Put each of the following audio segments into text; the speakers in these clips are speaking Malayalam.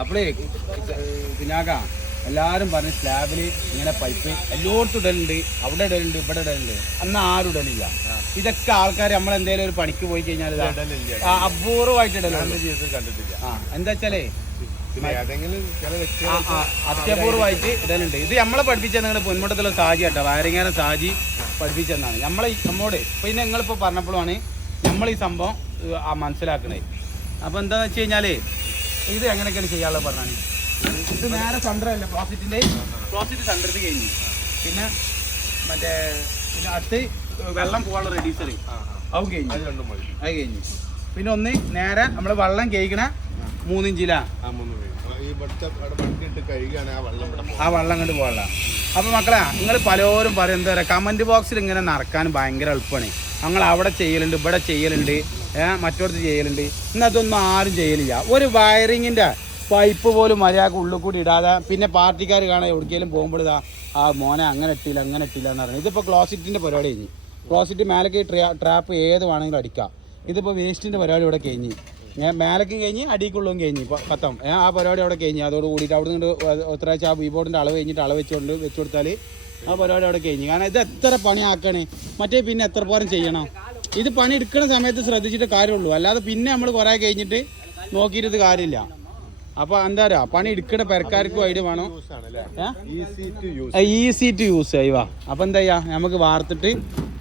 അപ്പോഴേ പിന്നാക്ക എല്ലാവരും പറഞ്ഞ് സ്ലാബിൽ ഇങ്ങനെ പൈപ്പ് എല്ലായിടത്തും ഇടലുണ്ട് അവിടെ ഇടലുണ്ട് ഇവിടെ ഇടലുണ്ട്. അന്ന് ആരും ഇടലില്ല. ഇതൊക്കെ ആൾക്കാർ നമ്മൾ എന്തെങ്കിലും ഒരു പണിക്ക് പോയി കഴിഞ്ഞാൽ അപൂർവമായിട്ട് ഇടലുണ്ട്. കണ്ടിട്ടില്ല. ആ എന്താ വെച്ചാലേ അത്യപൂർവമായിട്ട് ഇടലുണ്ട്. ഇത് നമ്മളെ പഠിപ്പിച്ച നിങ്ങളുടെ പൊന്മുട്ടത്തിലുള്ള സാജി കേട്ടോ വയറിങ്ങാന സാജി പഠിപ്പിച്ചെന്നാണ്. നമ്മളെ നമ്മോട് പിന്നെ നിങ്ങളിപ്പോൾ പറഞ്ഞപ്പോഴാണ് നമ്മൾ ഈ സംഭവം മനസ്സിലാക്കണേ. അപ്പോൾ എന്താണെന്ന് വെച്ച് കഴിഞ്ഞാൽ ഇത് എങ്ങനെയൊക്കെയാണ് ചെയ്യാനുള്ളത് പറഞ്ഞാണ് ഇത് നേരെ സെന്ററല്ല പ്രോഫിറ്റിന്റെ പ്രോഫിറ്റ് സെന്ററിൽ കഴിഞ്ഞു. പിന്നെ മറ്റേ പിന്നെ അടുത്ത് വെള്ളം പോകാനുള്ള റെഡ്യൂസർ അതും കഴിഞ്ഞു. അത് കഴിഞ്ഞു. പിന്നെ ഒന്ന് നേരെ നമ്മൾ വെള്ളം കേൾക്കണ മൂന്നിഞ്ചിലാ. ആ വെള്ളം കണ്ട് പോകാനുള്ള. അപ്പോൾ മക്കളെ നിങ്ങൾ പലരും പറയും എന്താ പറയുക കമന്റ് ബോക്സിൽ ഇങ്ങനെ നടക്കാൻ ഭയങ്കര എളുപ്പമാണ്. ഞങ്ങൾ അവിടെ ചെയ്യലുണ്ട് ഇവിടെ ചെയ്യലുണ്ട്. മറ്റോടത്ത് ചെയ്യലുണ്ട്. ഇന്നതൊന്നും ആരും ചെയ്യലില്ല. ഒരു വയറിങ്ങിന്റെ പൈപ്പ് പോലും മര്യാദ ഉള്ളിൽ കൂടി ഇടാതെ പിന്നെ പാർട്ടിക്കാർ കാണാൻ എവിടേക്കെങ്കിലും പോകുമ്പോൾ ആ മോനെ അങ്ങനെ ഇട്ടില്ല അങ്ങനെ ഇട്ടില്ല എന്ന് പറയുന്നത് ഇതിപ്പോൾ ക്ലോസിറ്റിന്റെ പരിപാടി കഴിഞ്ഞ്. ക്ലോസിറ്റ് മേലേക്ക് ട്രാപ്പ് ഏത് വേണമെങ്കിലും അടിക്കാം. ഇതിപ്പോൾ വേസ്റ്റിന്റെ പരിപാടി ഇവിടെ കഴിഞ്ഞ്. ഞാൻ മേലക്കും കഴിഞ്ഞ് അടിക്കുള്ളും കഴിഞ്ഞ്. ഇപ്പോൾ കത്തം ആ പരിപാടി അവിടെ കഴിഞ്ഞ്. അതോട് കൂടിയിട്ട് അവിടെ നിന്ന് ഒത്തരാഴ്ച ആ ബീബോർഡിന്റെ അളവ് കഴിഞ്ഞിട്ട് അളവ് വെച്ചുകൊണ്ട് വെച്ച് കൊടുത്താൽ ആ പരിപാടി അവിടെ കഴിഞ്ഞ്. കാരണം ഇത് എത്ര പണിയാക്കണേ? മറ്റേ പിന്നെ എത്ര പോരം ചെയ്യണം? ഇത് പണി എടുക്കുന്ന സമയത്ത് ശ്രദ്ധിച്ചിട്ട് കാര്യമുള്ളൂ. അല്ലാതെ പിന്നെ നമ്മൾ കുറേ കഴിഞ്ഞിട്ട് നോക്കിയിട്ട് കാര്യമില്ല. അപ്പോൾ എന്താ പണി എടുക്കുന്ന പെരക്കാർക്കും ഐഡിയ വേണം. ഈസി ടു യൂസ് യൂസ് ചെയ്യുക അപ്പോൾ എന്താ ചെയ്യുക നമുക്ക് വാർത്തിട്ട്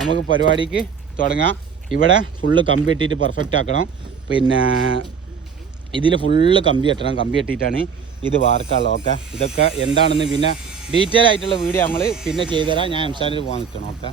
നമുക്ക് പരിപാടിക്ക് തുടങ്ങാം. ഇവിടെ ഫുള്ള് കമ്പി ഇട്ടിട്ട് പെർഫെക്റ്റ് ആക്കണം. പിന്നെ ഇതിൽ ഫുള്ള് കമ്പി കെട്ടണം. കമ്പി കെട്ടിയിട്ടാണ് ഇത് വാർക്കാനുള്ളത്. ഓക്കെ? ഇതൊക്കെ എന്താണെന്ന് പിന്നെ ഡീറ്റെയിൽ ആയിട്ടുള്ള വീഡിയോ നമ്മൾ പിന്നെ ചെയ്തുതരാം. ഞാൻ എംസാനിൽ പോകാൻ നിൽക്കണം. ഓക്കെ?